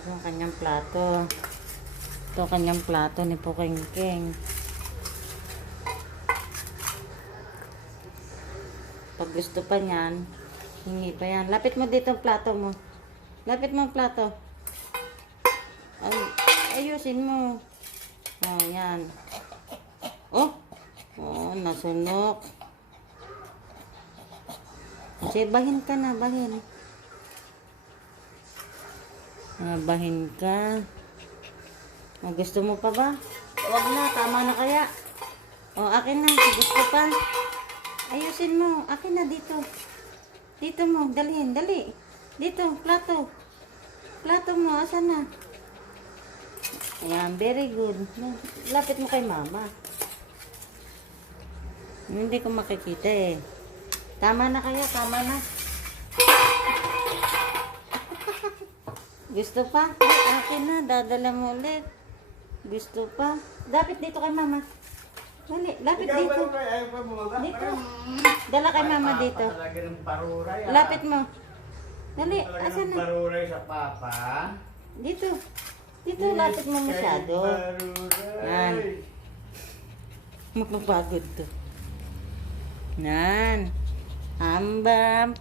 Ito ang kanyang plato. Ito ang kanyang plato ni Pukengkeng. Pag gusto pa niyan, hingi pa yan. Lapit mo dito ang plato mo. Lapit mo ang plato. Ayusin mo. Oh, yan. Oh, nasunok. Kasi bahin ka na, bahin. Bahin ka. Gusto mo pa ba? Huwag na, tama na kaya. Akin na, gusto pa. Ayusin mo, akin na dito. Dito mo, dalhin, dali. Dito, plato. Plato mo, asan na? Ayan, very good. Lapit mo kay mama. Hindi ko makikita eh. Tama na kaya, tama na. Gusto pa? Akin na, dadala mo ulit. Gusto pa? Lapit dito kay mama. Dali, lapit dito. Dito. Dala kay mama dito. Lapit mo. Dali, asan na? Paruray sa papa. Dito. Dito, lapit mo masyado. Yan. Magpapagod to. Nan. Ambam.